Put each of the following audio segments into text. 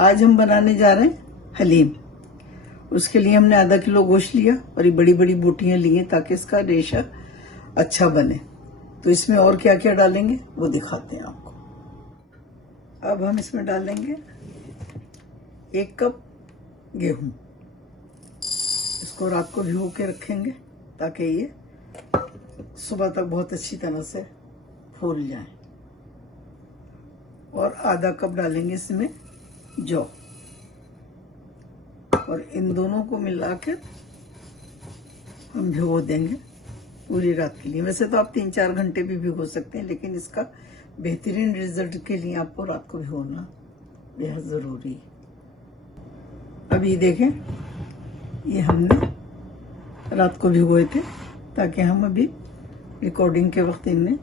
आज हम बनाने जा रहे हैं हलीम। उसके लिए हमने आधा किलो गोश्त लिया और ये बड़ी बड़ी बोटियां ली हैं ताकि इसका रेशा अच्छा बने। तो इसमें और क्या क्या डालेंगे वो दिखाते हैं आपको। अब हम इसमें डालेंगे 1 कप गेहूं। इसको रात को भिगो के रखेंगे ताकि ये सुबह तक बहुत अच्छी तरह से फूल जाए। और आधा कप डालेंगे इसमें जौ, और इन दोनों को मिलाकर हम भिगो देंगे पूरी रात के लिए। वैसे तो आप 3-4 घंटे भी भिगो सकते हैं, लेकिन इसका बेहतरीन रिजल्ट के लिए आपको रात को भिगोना बेहद जरूरी है। अभी देखें, ये हमने रात को भिगोए थे ताकि हम अभी रिकॉर्डिंग के वक्त इन्हें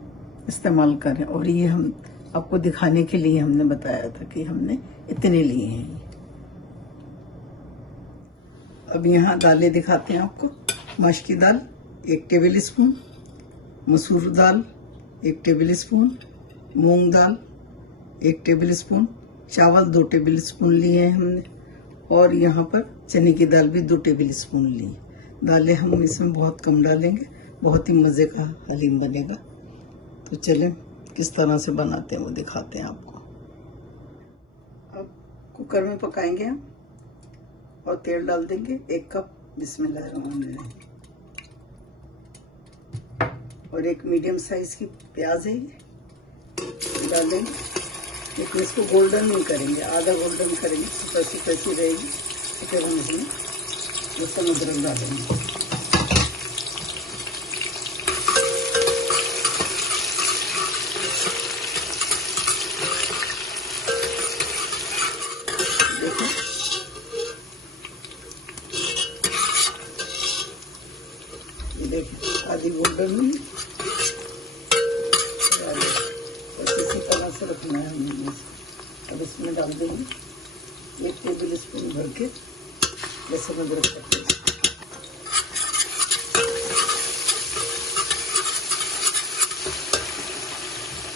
इस्तेमाल करें। और ये हम आपको दिखाने के लिए हमने बताया था कि हमने इतने लिए हैं। अब यहाँ दालें दिखाते हैं आपको। मश की दाल 1 टेबल स्पून, मसूर दाल 1 टेबल स्पून, मूंग दाल 1 टेबल स्पून, चावल 2 टेबल स्पून लिए हैं हमने, और यहाँ पर चने की दाल भी 2 टेबल स्पून ली है। दालें हम इसमें बहुत कम डालेंगे, बहुत ही मज़े का हलीम बनेगा। तो चलें किस तरह से बनाते हैं वो दिखाते हैं आपको। अब कुकर में पकाएंगे हम और तेल डाल देंगे 1 कप। बिस्मिल्लाहिर्रहमानिर्रहीम। और 1 मीडियम साइज की प्याज है ये डाल देंगे, लेकिन इसको गोल्डन नहीं करेंगे, आधा गोल्डन करेंगे, सुपैसी रहेगी। फिर हम इसमें लहसुन अदरक डालेंगे। देखिए आधी गोल्डन में इसी तरह से रखना है हमने। अब इसमें डाल देंगे 1 टेबल स्पून भर के लहसुन अदरक का पेस्ट।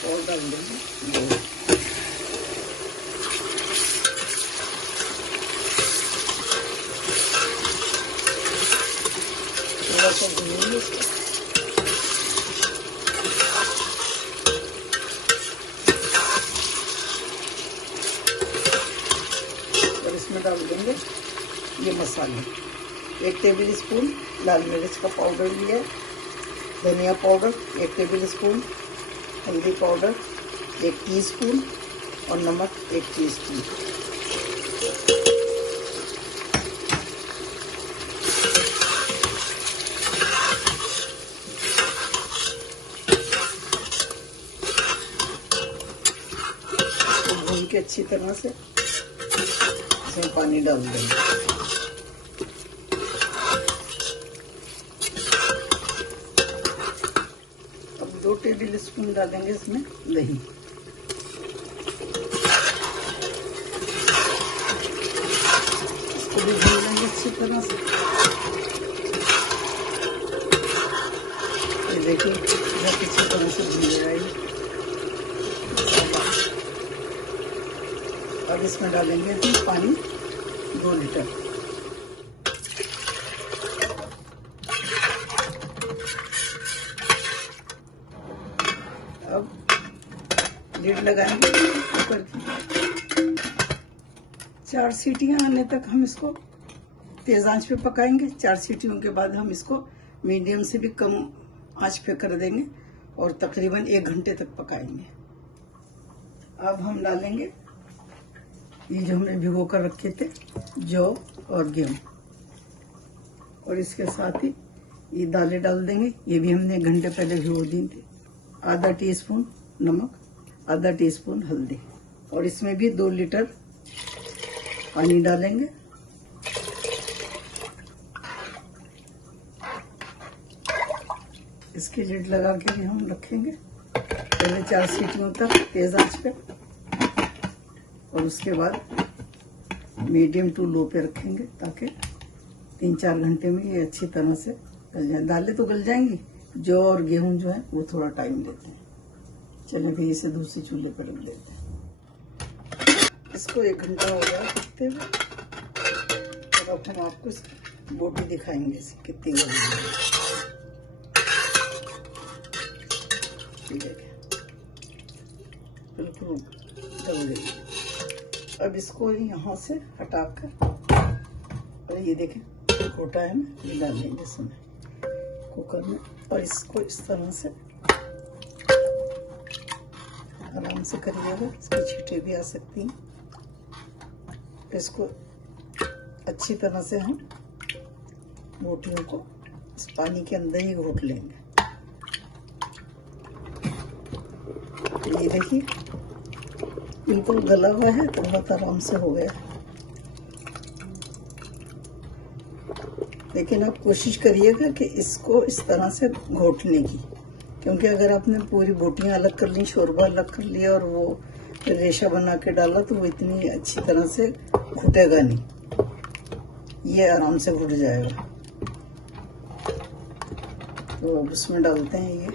और डाल देंगे थोड़ा सा भूनेंगे इसको। और इसमें डाल देंगे ये मसाले। 1 टेबल स्पून लाल मिर्च का पाउडर लिया है, धनिया पाउडर 1 टेबल स्पून, हल्दी पाउडर 1 टीस्पून और नमक 1 टीस्पून। भून के अच्छी तरह से इसमें पानी डाल देंगे। अब 2 टेबल स्पून डालेंगे इसमें दही। इसको भी भून लेंगे अच्छी तरह से। ये देखिए बहुत अच्छी तरह से भून जाएगी। अब इसमें डालेंगे हम पानी 2 लीटर। अब लीड लगाएंगे कुकर की। 4 सीटियां आने तक हम इसको तेज आंच पे पकाएंगे। 4 सीटियों के बाद हम इसको मीडियम से भी कम आंच पे कर देंगे और तकरीबन 1 घंटे तक पकाएंगे। अब हम डालेंगे ये जो हमने भिगो कर रखे थे जौ और गेहूं, और इसके साथ ही ये दालें डाल देंगे। ये भी हमने 1 घंटे पहले भिगो दी थी। आधा टीस्पून नमक, आधा टीस्पून हल्दी, और इसमें भी 2 लीटर पानी डालेंगे। इसकी लिड लगा के भी हम रखेंगे पहले 4 सीटियों तक तेज आंच पे, और उसके बाद मीडियम टू लो पे रखेंगे ताकि 3-4 घंटे में ये अच्छी तरह से गल जाए। दालें तो गल जाएंगी, जौ और गेहूं जो है वो थोड़ा टाइम लेते हैं। चलिए फिर इसे दूसरे चूल्हे पर रख देते हैं। इसको 1 घंटा हो गया पकते हुए, और अब हम आपको बोटी दिखाएंगे इसे कितनी गली है। बिल्कुल गल गई। अब इसको यहाँ से हटाकर, और ये देखें छोटा है ना, ये डाल लेंगे इसमें कुकर में, और इसको इस तरह से आराम से करिएगा, इसकी छींटे भी आ सकती हैं। इसको अच्छी तरह से हम बोटियों को इस पानी के अंदर ही घोट लेंगे। ये देखिए बिल्कुल गला हुआ है, तो बहुत आराम से हो गया। लेकिन आप कोशिश करिएगा कि इसको इस तरह से घोटने की, क्योंकि अगर आपने पूरी बोटियां अलग कर ली, शोरबा अलग कर लिया और वो फिर रेशा बना के डाला, तो वो इतनी अच्छी तरह से घुटेगा नहीं, ये आराम से घुट जाएगा। तो अब उसमें डालते हैं ये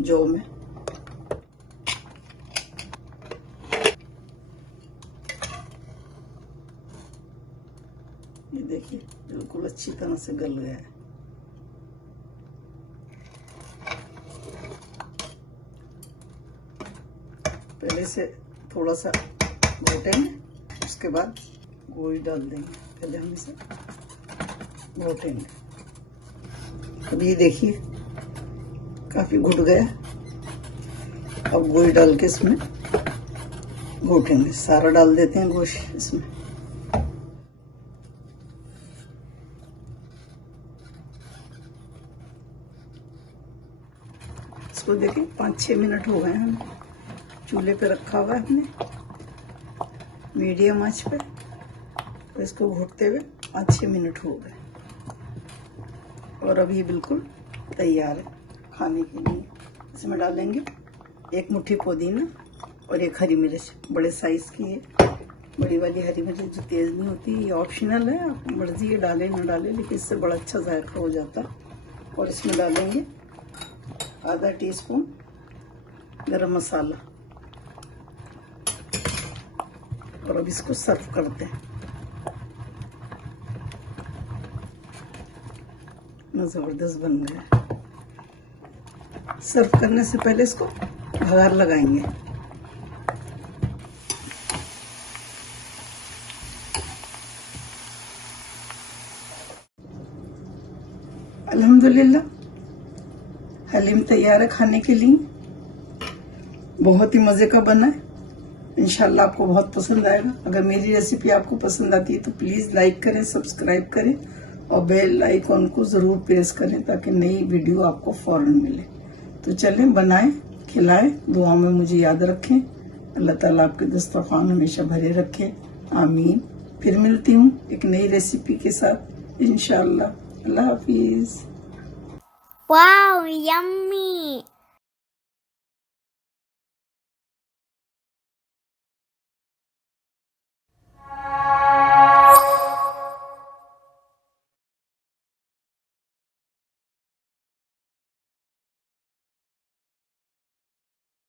जौ में। ये देखिए बिल्कुल अच्छी तरह से गल गया है। पहले से थोड़ा सा घोटेंगे, उसके बाद गोई डाल देंगे। पहले हम इसे घोटेंगे। अब ये देखिए काफी घुट गया। अब गोई डाल के इसमें घोटेंगे। सारा डाल देते हैं गोश्त इसमें। इसको देखिए 5-6 मिनट हो गए हैं, हम चूल्हे पे रखा हुआ है हमने मीडियम आंच पे, तो इसको घोटते हुए 5-6 मिनट हो गए, और अब ये बिल्कुल तैयार है खाने के लिए। इसमें डालेंगे 1 मुट्ठी पुदीना और 1 हरी मिर्च, बड़े साइज की है, बड़ी वाली हरी मिर्च जो तेज नहीं होती। ये ऑप्शनल है, आप मर्जी है डाले ना डाले, लेकिन इससे बड़ा अच्छा जायका हो जाता है। और इसमें डालेंगे आधा टीस्पून गरम मसाला, और अब इसको सर्व करते हैं। जबरदस्त बन गया। सर्व करने से पहले इसको बघार लगाएंगे। अल्हम्दुलिल्लाह हलीम तैयार है खाने के लिए। बहुत ही मजे का बना है। इंशाल्लाह आपको बहुत पसंद आएगा। अगर मेरी रेसिपी आपको पसंद आती है तो प्लीज लाइक करें, सब्सक्राइब करें और बेल आइकॉन को जरूर प्रेस करें, ताकि नई वीडियो आपको फौरन मिले। तो चलें बनाएं, खिलाएं, दुआ में मुझे याद रखें। अल्लाह ताला आपके दस्तरखान हमेशा भरे रखे, आमीन। फिर मिलती हूँ एक नई रेसिपी के साथ इंशाल्लाह। अल्लाह हाफिज। Wow, yummy!